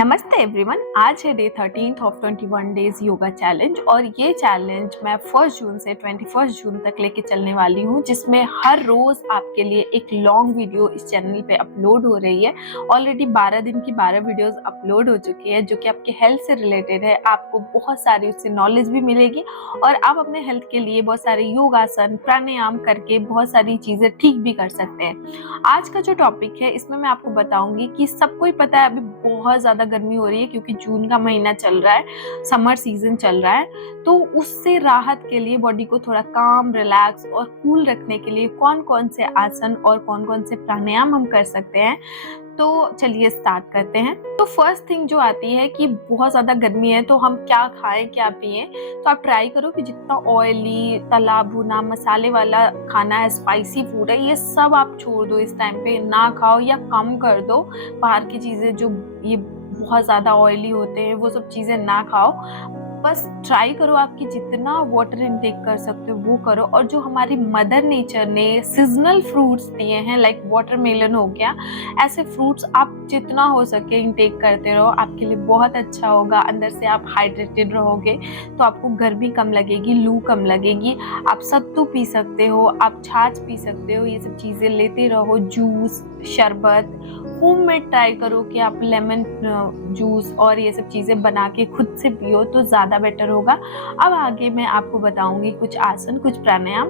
नमस्ते एवरीवन। आज है day 13 of 21 days yoga challenge और ये चैलेंज मैं 1 जून से 21 जून तक लेके चलने वाली हूँ, जिसमें हर रोज आपके लिए एक लॉन्ग वीडियो इस चैनल पे अपलोड हो रही है। ऑलरेडी 12 दिन की 12 वीडियोस अपलोड हो चुकी है जो कि आपके हेल्थ से रिलेटेड है। आपको बहुत सारी उससे नॉलेज भी मिलेगी और आप अपने हेल्थ के लिए बहुत सारे योगासन प्राणायाम करके बहुत सारी चीजें ठीक भी कर सकते हैं। आज का जो टॉपिक है इसमें मैं आपको बताऊंगी कि सबको ही पता है अभी बहुत ज्यादा गर्मी हो रही है क्योंकि जून का महीना चल रहा है, समर सीजन चल रहा है। तो उससे राहत के लिए बॉडी को थोड़ा काम, रिलैक्स और कूल रखने के लिए कौन कौन से आसन और कौन कौन से प्राणायाम हम कर सकते हैं, तो चलिए स्टार्ट करते हैं। तो फर्स्ट थिंग जो आती है कि बहुत ज्यादा गर्मी है तो हम क्या खाएं क्या पिएं। तो आप ट्राई करो कि जितना ऑयली, तला भुना, मसाले वाला खाना है, स्पाइसी फूड है, ये सब आप छोड़ दो। इस टाइम पे ना खाओ या कम कर दो। बाहर की चीजें जो ये बहुत ज्यादा ऑयली होते हैं वो सब चीजें ना खाओ। बस ट्राई करो आपकी जितना वाटर इनटेक कर सकते हो वो करो। और जो हमारी मदर नेचर ने सीजनल फ्रूट्स दिए हैं, लाइक वाटरमेलन हो गया, ऐसे फ्रूट्स आप जितना हो सके इनटेक करते रहो, आपके लिए बहुत अच्छा होगा। अंदर से आप हाइड्रेटेड रहोगे तो आपको गर्मी कम लगेगी, लू कम लगेगी। आप सत्तू पी सकते हो, आप छाछ पी सकते हो, ये सब चीजें लेते रहो। जूस, शरबत, होममेड ट्राई करो कि आप लेमन जूस और ये सब चीजें बना के खुद से पियो तो ज्यादा बेटर होगा। अब आगे मैं आपको बताऊंगी कुछ आसन, कुछ प्राणायाम।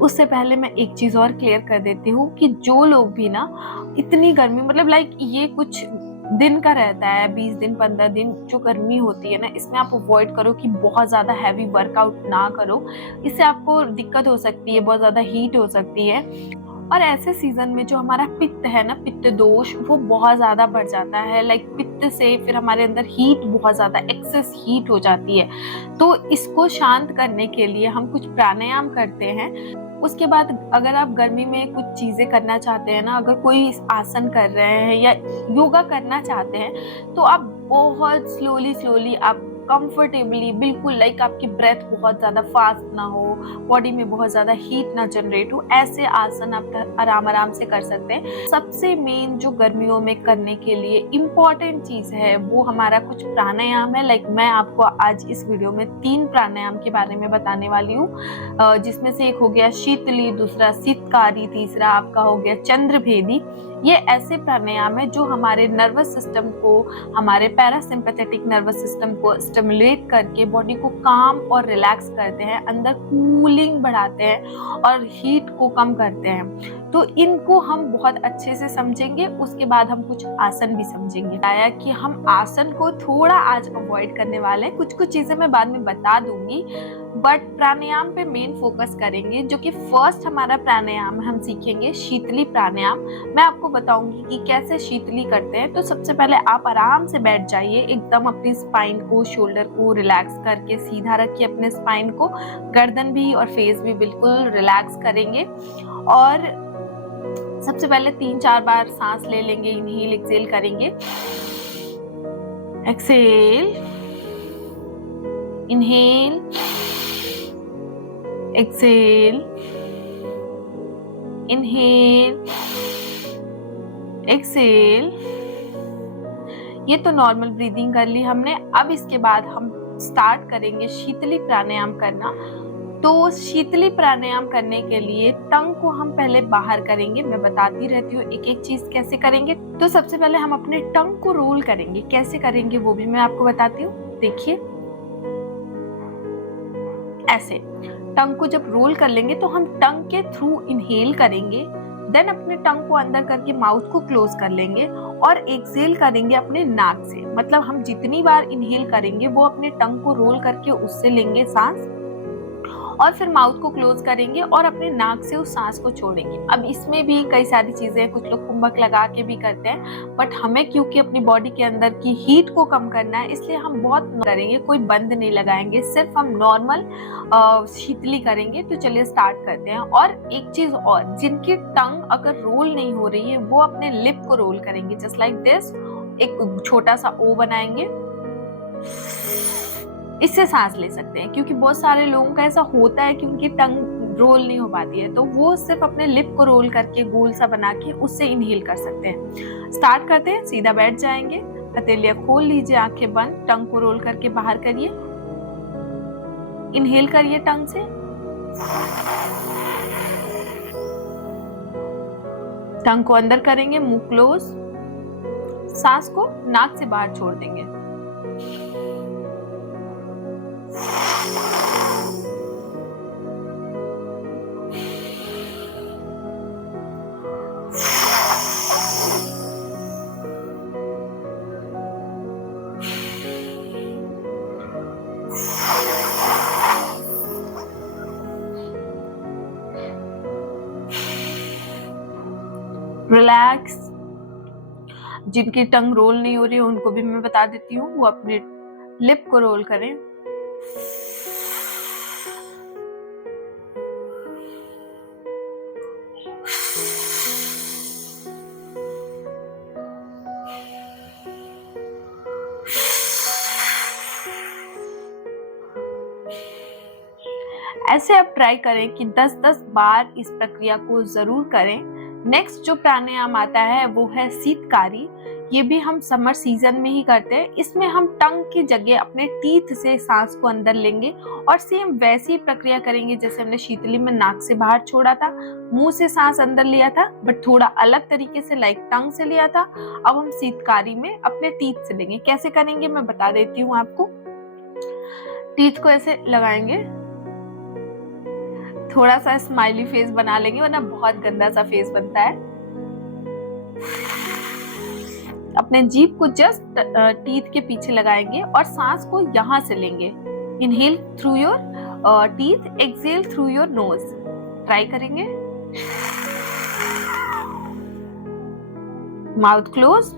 उससे पहले मैं एक चीज और क्लियर कर देती हूँ कि जो लोग भी ना इतनी गर्मी, मतलब लाइक ये कुछ दिन का रहता है, 20 दिन 15 दिन जो गर्मी होती है ना, इसमें आप अवॉइड करो कि बहुत ज्यादा हैवी वर्कआउट ना करो। इससे आपको दिक्कत हो सकती है, बहुत ज्यादा हीट हो सकती है। और ऐसे सीजन में जो हमारा पित्त है ना, पित्त दोष, वो बहुत ज्यादा बढ़ जाता है। लाइक पित्त से फिर हमारे अंदर हीट, बहुत ज्यादा एक्सेस हीट हो जाती है। तो इसको शांत करने के लिए हम कुछ प्राणायाम करते हैं। उसके बाद अगर आप गर्मी में कुछ चीजें करना चाहते हैं ना, अगर कोई आसन कर रहे हैं या योगा करना चाहते हैं, तो आप बहुत स्लोली आप कंफर्टेबली, बिल्कुल लाइक आपकी ब्रेथ बहुत ज्यादा फास्ट ना हो, बॉडी में बहुत ज्यादा हीट ना जनरेट हो, ऐसे आसन आप आराम से कर सकते हैं। सबसे मेन जो गर्मियों में करने के लिए इम्पोर्टेंट चीज है वो हमारा कुछ प्राणायाम है। लाइक मैं आपको आज इस वीडियो में 3 प्राणायाम के बारे में बताने वाली हूँ, जिसमें से एक हो गया शीतली, दूसरा शीतकारी, तीसरा आपका हो गया चंद्रभेदी। ये ऐसे प्राणायाम है जो हमारे नर्वस सिस्टम को, हमारे पैरासिम्पैथेटिक नर्वस सिस्टम को स्टिमुलेट करके बॉडी को काम और रिलैक्स करते हैं, अंदर कूलिंग बढ़ाते हैं और हीट को कम करते हैं। तो इनको हम बहुत अच्छे से समझेंगे। उसके बाद हम कुछ आसन भी समझेंगे। आया कि हम आसन को थोड़ा आज अवॉइड करने वाले हैं, कुछ चीजें मैं बाद में बता दूंगी, बट प्राणायाम पे मेन फोकस करेंगे। जो कि फर्स्ट हमारा प्राणायाम हम सीखेंगे शीतली प्राणायाम। मैं आपको बताऊंगी कि कैसे शीतली करते हैं। तो सबसे पहले आप आराम से बैठ जाइए, एकदम अपनी स्पाइन को, शोल्डर को रिलैक्स करके सीधा रखिए अपने स्पाइन को। गर्दन भी और फेस भी बिल्कुल रिलैक्स करेंगे। और सबसे पहले 3-4 बार सांस ले लेंगे, इनहेल एक्सेल करेंगे। Exhale, inhale, exhale, inhale, exhale. ये तो नॉर्मल ब्रीदिंग कर ली हमने। अब इसके बाद हम स्टार्ट करेंगे शीतली प्राणायाम करना। तो शीतली प्राणायाम करने के लिए टंग को हम पहले बाहर करेंगे। मैं बताती रहती हूँ एक एक चीज कैसे करेंगे। तो सबसे पहले हम अपने टंग को रोल करेंगे। कैसे करेंगे वो भी मैं आपको बताती हूँ, देखिए। ऐसे टंग को जब रोल कर लेंगे तो हम टंग के थ्रू इनहेल करेंगे, देन अपने टंग को अंदर करके माउथ को क्लोज कर लेंगे और एक्सेल करेंगे अपने नाक से। मतलब हम जितनी बार इनहेल करेंगे वो अपने टंग को रोल करके उससे लेंगे सांस, और फिर माउथ को क्लोज करेंगे और अपने नाक से उस सांस को छोड़ेंगे। अब इसमें भी कई सारी चीजें हैं, कुछ लोग कुंभक लगा के भी करते हैं, बट हमें क्योंकि अपनी बॉडी के अंदर की हीट को कम करना है, इसलिए हम बहुत करेंगे, कोई बंद नहीं लगाएंगे, सिर्फ हम नॉर्मल शीतली करेंगे। तो चलिए स्टार्ट करते हैं। और एक चीज और, जिनकी टंग अगर रोल नहीं हो रही है वो अपने लिप को रोल करेंगे, जस्ट लाइक दिस। एक छोटा सा ओ बनाएंगे, इससे सांस ले सकते हैं। क्योंकि बहुत सारे लोगों का ऐसा होता है कि उनकी टंग रोल नहीं हो पाती है, तो वो सिर्फ अपने लिप को रोल करके गोल सा बना के उससे इनहेल कर सकते हैं। स्टार्ट करते हैं, सीधा बैठ जाएंगे, हथेलियां खोल लीजिए, आंखें बंद, टंग को रोल करके बाहर करिए। इनहेल करिए टंग से, टंग को अंदर करेंगे, मुंह क्लोज, सांस को नाक से बाहर छोड़ देंगे। रिलैक्स। जिनकी टंग रोल नहीं हो रही है उनको भी मैं बता देती हूँ, वो अपने लिप को रोल करें। ऐसे आप ट्राई करें कि 10-10 बार इस प्रक्रिया को जरूर करें। नेक्स्ट जो प्राणायाम आता है वो है शीतकारी। ये भी हम समर सीजन में ही करते हैं। इसमें हम टंग की जगह अपने टीथ से सांस को अंदर लेंगे और सेम वैसी प्रक्रिया करेंगे जैसे हमने शीतली में नाक से बाहर छोड़ा था, मुंह से सांस अंदर लिया था, बट थोड़ा अलग तरीके से, लाइक टंग से लिया था। अब हम शीतकारी में अपने टीथ से लेंगे। कैसे करेंगे मैं बता देती हूँ आपको। टीथ को ऐसे लगाएंगे, थोड़ा सा स्माइली फेस बना लेंगे वरना बहुत गंदा सा फेस बनता है। अपने जीभ को जस्ट टीथ के पीछे लगाएंगे और सांस को यहां से लेंगे। Inhale through your teeth, exhale through your nose. Try करेंगे। माउथ क्लोज,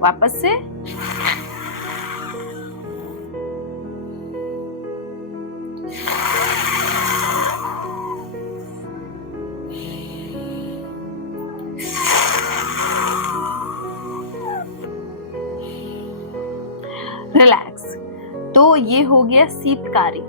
वापस से रिलैक्स। तो ये हो गया शीतकारी।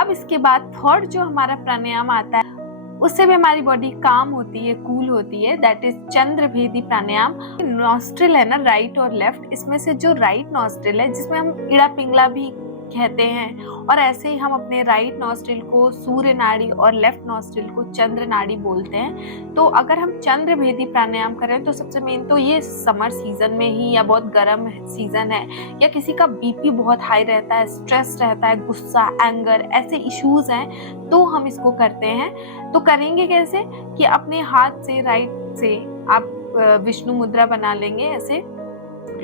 अब इसके बाद थर्ड जो हमारा प्राणायाम आता है उससे भी हमारी बॉडी काम होती है, कूल होती है। That is Chandrabhedi pranayama. Nostril है ना, राइट और लेफ्ट, इसमें से जो राइट नॉस्ट्रिल है जिसमें हम इड़ा पिंगला भी कहते हैं, और ऐसे ही हम अपने राइट नॉस्ट्रिल को सूर्य नाड़ी और लेफ्ट नॉस्ट्रिल को चंद्र नाड़ी बोलते हैं। तो अगर हम चंद्रभेदी प्राणायाम करें तो सबसे मेन तो ये समर सीजन में ही, या बहुत गर्म सीजन है, या किसी का बीपी बहुत हाई रहता है, स्ट्रेस रहता है, गुस्सा, एंगर, ऐसे इश्यूज हैं, तो हम इसको करते हैं। तो करेंगे कैसे कि अपने हाथ से, राइट से आप विष्णु मुद्रा बना लेंगे ऐसे,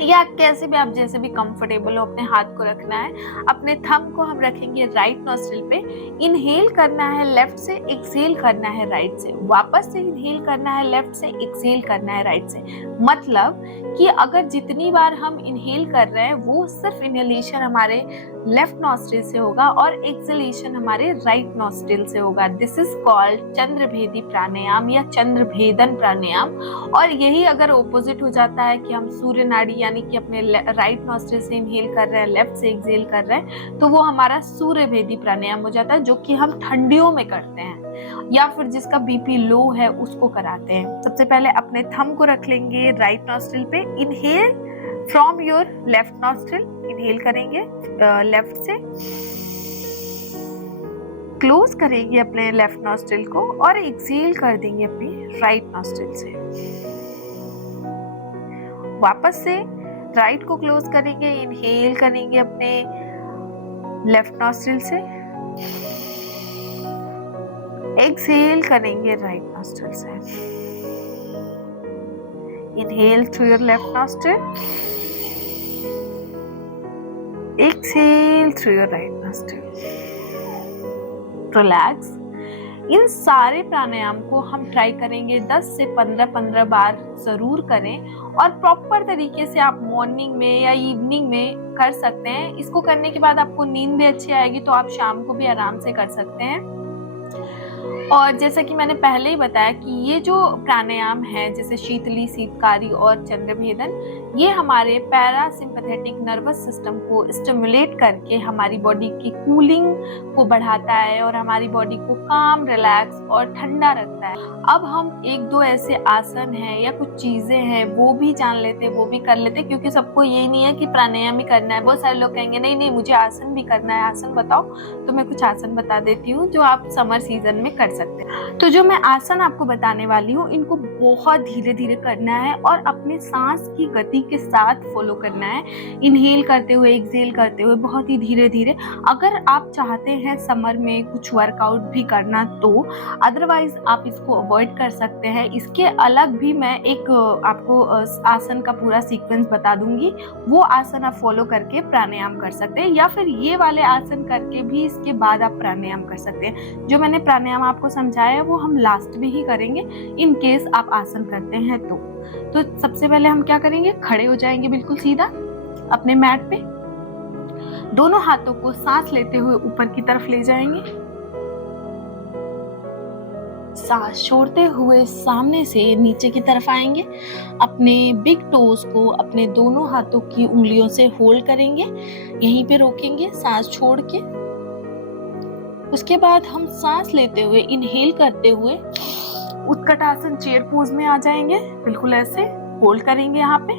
या कैसे भी आप जैसे भी कंफर्टेबल हो अपने हाथ को रखना है। अपने थंब को हम रखेंगे राइट नॉस्ट्रिल पे। इनहेल करना है लेफ्ट से, एक्सहेल करना है राइट से, वापस से इनहेल करना है लेफ्ट से, एक्सहेल करना है राइट से। मतलब कि अगर जितनी बार हम इनहेल कर रहे हैं वो सिर्फ इनहेलेशन हमारे लेफ्ट नॉस्ट्रिल से होगा और एक्सहेलेशन हमारे राइट नॉस्ट्रिल से होगा। दिस इज कॉल्ड चंद्रभेदी प्राणायाम या चंद्रभेदन प्राणायाम। और यही अगर ऑपोजिट हो जाता है कि हम सूर्य नाड़ी यानी कि अपने राइट नॉस्ट्रिल से इनहेल कर रहे हैं, लेफ्ट से एक्सहेल कर रहे हैं, तो वो हमारा सूर्यभेदी प्राणायाम हो जाता है, जो कि हम ठंडियों में करते हैं या फिर जिसका बीपी लो है उसको कराते हैं। सबसे पहले अपने थंब को रख लेंगे राइट नॉस्ट्रिल पे। Inhale from your left nostril, inhale करेंगे लेफ्ट से, क्लोज करेंगे अपने लेफ्ट नॉस्ट्रिल को और एक्सहेल कर देंगे अपनी राइट नॉस्ट्रिल से। वापस से राइट को क्लोज करेंगे, इनहेल करेंगे अपने लेफ्ट नॉस्ट्रिल से, एक्सहेल करेंगे राइट नॉस्ट्रिल से। Inhale through your left nostril, exhale through your right nostril. Relax. इन सारे प्राणायाम को हम ट्राई करेंगे 10 से 15 बार जरूर करें, और प्रॉपर तरीके से आप मॉर्निंग में या इवनिंग में कर सकते हैं। इसको करने के बाद आपको नींद भी अच्छी आएगी, तो आप शाम को भी आराम से कर सकते हैं। और जैसा कि मैंने पहले ही बताया कि ये जो प्राणायाम है जैसे शीतली, शीतकारी और चंद्रभेदन, ये हमारे पैरासिम्पैथेटिक नर्वस सिस्टम को स्टिमुलेट करके हमारी बॉडी की कूलिंग को बढ़ाता है और हमारी बॉडी को काम, रिलैक्स और ठंडा रखता है। अब हम एक दो ऐसे आसन हैं या कुछ चीजें हैं वो भी जान लेते हैं, वो भी कर लेते हैं, क्योंकि सबको यही नहीं है कि प्राणायाम ही करना है। बहुत सारे लोग कहेंगे नहीं नहीं मुझे आसन भी करना है, आसन बताओ। तो मैं कुछ आसन बता देती हूँ जो आप समर सीजन में कर सकते हैं। तो जो मैं आसन आपको बताने वाली हूँ इनको बहुत धीरे धीरे करना है और अपने सांस की गति के साथ फॉलो करना है। इनहेल करते हुए, एक्सहेल करते हुए बहुत ही धीरे धीरे। अगर आप चाहते हैं समर में कुछ वर्कआउट भी करना तो अदरवाइज आप इसको अवॉइड कर सकते हैं। इसके अलग भी मैं एक आपको आसन का पूरा सीक्वेंस बता दूंगी, वो आसन आप फॉलो करके प्राणायाम कर सकते हैं, या फिर ये वाले आसन करके भी इसके बाद आप प्राणायाम कर सकते हैं। जो मैंने प्राणायाम आपको समझाया है वो हम लास्ट में ही करेंगे इन केस आप आसन करते हैं तो सबसे पहले हम क्या करेंगे, खड़े हो जाएंगे बिल्कुल सीधा अपने मैट पे। दोनों हाथों को सांस लेते हुए ऊपर की तरफ ले जाएंगे, सांस छोड़ते हुए सामने से नीचे की तरफ आएंगे। अपने बिग टोज को अपने दोनों हाथों की उंगलियों से होल्ड करेंगे, यहीं पे रोकेंगे सांस छोड़ के। उसके बाद हम सांस लेते हुए इनहेल करते हुए उत्कटासन चेयर पोज में आ जाएंगे, बिल्कुल ऐसे होल्ड करेंगे यहाँ पे।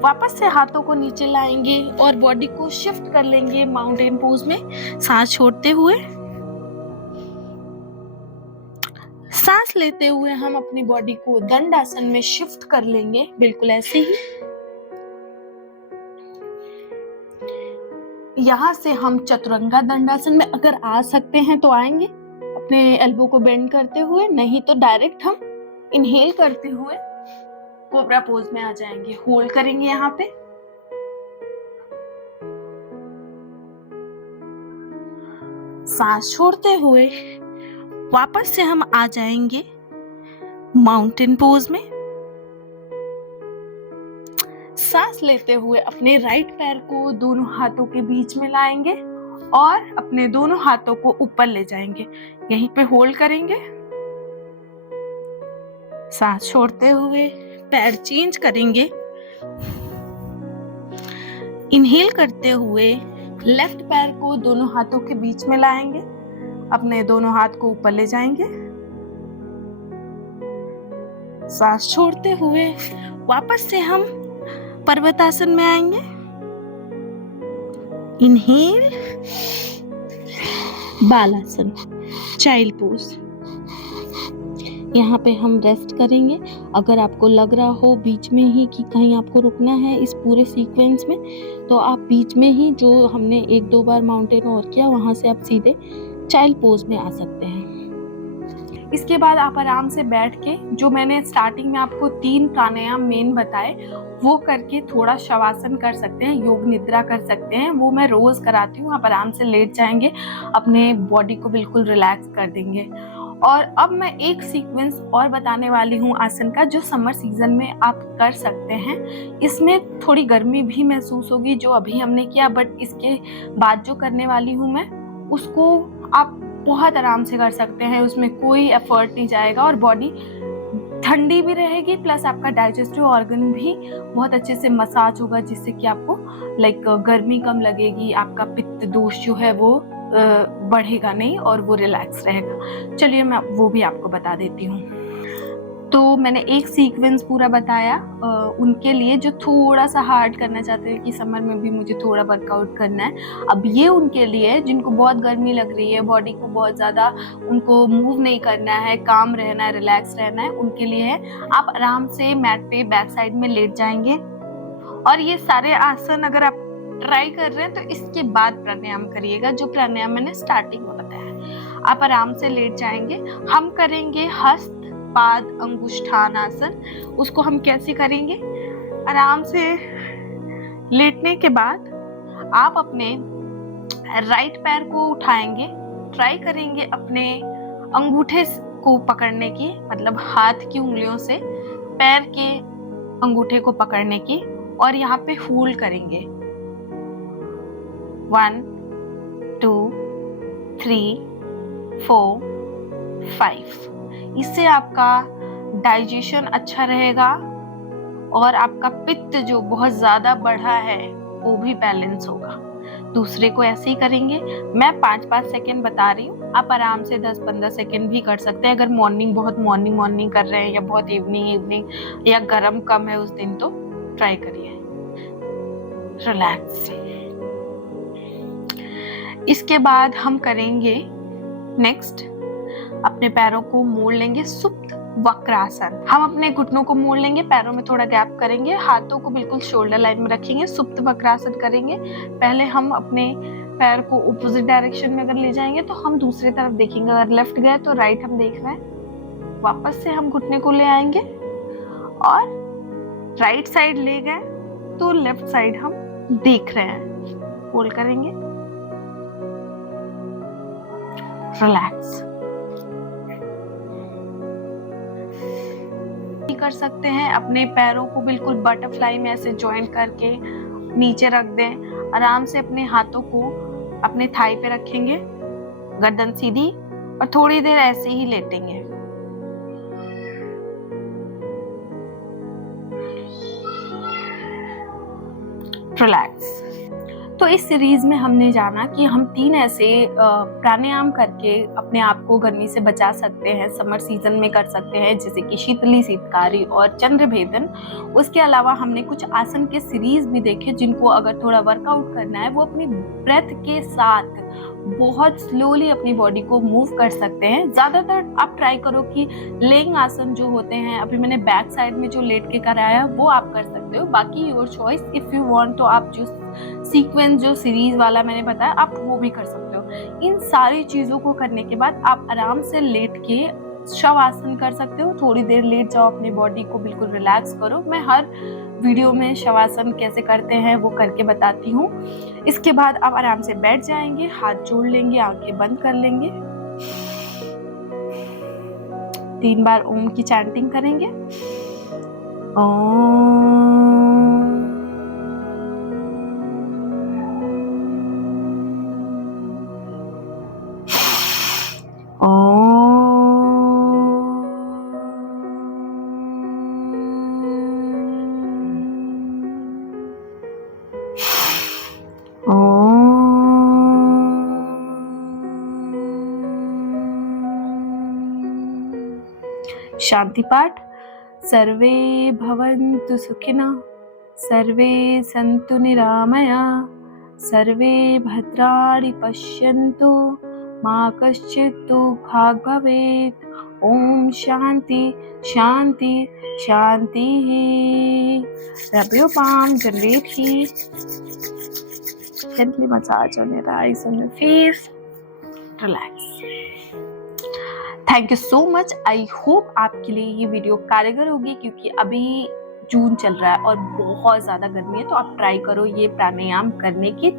वापस से हाथों को नीचे लाएंगे और बॉडी को शिफ्ट कर लेंगे माउंटेन पोज में, सांस छोड़ते हुए। सांस लेते हुए हम अपनी बॉडी को दंडासन में शिफ्ट कर लेंगे, बिल्कुल ऐसे ही। यहाँ से हम चतुरंगा दंडासन में अगर आ सकते हैं तो आएंगे, अपने एल्बो को बेंड करते हुए, नहीं तो डायरेक्ट हम इनहेल करते हुए कोबरा पोज में आ जाएंगे, होल्ड करेंगे यहाँ पे। सांस छोड़ते हुए वापस से हम आ जाएंगे माउंटेन पोज में। सांस लेते हुए अपने राइट पैर को दोनों हाथों के बीच में लाएंगे और अपने दोनों हाथों को ऊपर ले जाएंगे, यहीं पे होल्ड करेंगे। सांस छोड़ते हुए पैर चेंज करेंगे, इनहेल करते हुए लेफ्ट पैर को दोनों हाथों के बीच में लाएंगे, अपने दोनों हाथ को ऊपर ले जाएंगे। सांस छोड़ते हुए वापस से हम पर्वतासन में आएंगे, इनहेल, बालासन, चाइल्ड पोज। यहाँ पे हम रेस्ट करेंगे। अगर आपको लग रहा हो बीच में ही कि कहीं आपको रुकना है इस पूरे सीक्वेंस में, तो आप बीच में ही जो हमने एक दो बार माउंटेन और किया वहां से आप सीधे चाइल्ड पोज में आ सकते हैं। इसके बाद आप आराम से बैठ के, जो मैंने स्टार्टिंग में आपको 3 प्राणायाम मेन बताए वो करके थोड़ा शवासन कर सकते हैं, योग निद्रा कर सकते हैं, वो मैं रोज कराती हूँ। आप आराम से लेट जाएंगे, अपने बॉडी को बिल्कुल रिलैक्स कर देंगे। और अब मैं एक सीक्वेंस और बताने वाली हूँ आसन का, जो समर सीजन में आप कर सकते हैं। इसमें थोड़ी गर्मी भी महसूस होगी जो अभी हमने किया, बट इसके बाद जो करने वाली हूँ मैं उसको आप बहुत आराम से कर सकते हैं, उसमें कोई एफर्ट नहीं जाएगा और बॉडी ठंडी भी रहेगी, प्लस आपका डाइजेस्टिव ऑर्गन भी बहुत अच्छे से मसाज होगा, जिससे कि आपको गर्मी कम लगेगी, आपका पित्त दोष जो है वो बढ़ेगा नहीं और वो रिलैक्स रहेगा। चलिए मैं वो भी आपको बता देती हूँ। तो मैंने एक सीक्वेंस पूरा बताया उनके लिए जो थोड़ा सा हार्ड करना चाहते हैं कि समर में भी मुझे थोड़ा वर्कआउट करना है। अब ये उनके लिए जिनको बहुत गर्मी लग रही है, बॉडी को बहुत ज़्यादा उनको मूव नहीं करना है, काम रहना है, रिलैक्स रहना है, उनके लिए है। आप आराम से मैट पे बैक साइड में लेट जाएंगे और ये सारे आसन अगर आप ट्राई कर रहे हैं तो इसके बाद प्राणायाम करिएगा, जो प्राणायाम मैंने स्टार्टिंग में बताया। आप आराम से लेट जाएंगे। हम करेंगे हस्त पाद अंगुष्ठान आसन। उसको हम कैसे करेंगे, आराम से लेटने के बाद आप अपने राइट पैर को उठाएंगे, ट्राई करेंगे अपने अंगूठे को पकड़ने की, मतलब हाथ की उंगलियों से पैर के अंगूठे को पकड़ने की, और यहाँ पे होल्ड करेंगे 1 2 3, 4, 5। इससे आपका डाइजेशन अच्छा रहेगा और आपका पित्त जो बहुत ज्यादा बढ़ा है वो भी बैलेंस होगा। दूसरे को ऐसे ही करेंगे। मैं 5-5 सेकेंड बता रही हूँ, आप आराम से 10-15 सेकेंड भी कर सकते हैं। अगर बहुत मॉर्निंग कर रहे हैं या बहुत इवनिंग या गर्म कम है उस दिन तो ट्राई करिए। रिलैक्स। इसके बाद हम करेंगे नेक्स्ट, अपने पैरों को मोड़ लेंगे, सुप्त वक्रासन। हम अपने घुटनों को मोड़ लेंगे, पैरों में थोड़ा गैप करेंगे, हाथों को बिल्कुल शोल्डर लाइन में रखेंगे, सुप्त वक्रासन करेंगे। पहले हम अपने पैर को ऑपोजिट डायरेक्शन में अगर ले जाएंगे तो हम दूसरी तरफ देखेंगे, अगर लेफ्ट गए तो राइट हम देख रहे हैं। वापस से हम घुटने को ले आएंगे और राइट साइड ले गए तो लेफ्ट साइड हम देख रहे हैं। होल्ड करेंगे, रिलैक्स। कर सकते हैं, अपने पैरों को बिल्कुल बटरफ्लाई में ऐसे जॉइंट करके नीचे रख दें। आराम से अपने हाथों को अपने थाई पे रखेंगे, गर्दन सीधी, और थोड़ी देर ऐसे ही लेटेंगे। रिलैक्स। तो इस सीरीज में हमने जाना कि हम 3 ऐसे प्राणायाम करके अपने आप को गर्मी से बचा सकते हैं। समर सीजन में कर सकते हैं, जैसे कि शीतली, शीतकारी और चंद्रभेदन। उसके अलावा हमने कुछ आसन के सीरीज भी देखे, जिनको अगर थोड़ा वर्कआउट करना है वो अपनी ब्रेथ के साथ बहुत स्लोली अपनी बॉडी को मूव कर सकते हैं। ज्यादातर आप ट्राई करो कि लेइंग आसन जो होते हैं, अभी मैंने बैक साइड में जो लेट के कराया वो आप कर सकते हो। बाकी your choice, if you want तो आप जो सीक्वेंस जो सीरीज वाला मैंने बताया आप वो भी कर सकते हो। इन सारी चीजों को करने के बाद आप आराम से लेट के शवासन कर सकते हो। थोड़ी देर लेट जाओ, अपनी बॉडी को बिल्कुल रिलैक्स करो। मैं हर वीडियो में शवासन कैसे करते हैं वो करके बताती हूँ। इसके बाद आप आराम से बैठ जाएंगे, हाथ जोड़ लेंगे, आंखें बंद कर लेंगे, 3 बार ओम की चैंटिंग करेंगे। ओम, शांति पाठ। सर्वे भवन्तु सुखिनः, सर्वे सन्तु निरामया, सर्वे भद्राणि पश्यन्तु, मा कश्चित् दुःखाग् भवेत्। ओम शांति शांति शांति। Rub your palm, generate heat. Gently massage on your eyes, on your face. Relax. Thank you so much. I hope आपके लिए ये वीडियो कारगर होगी, क्योंकि अभी जून चल रहा है और बहुत ज़्यादा गर्मी है। तो आप ट्राई करो ये प्राणायाम करने की।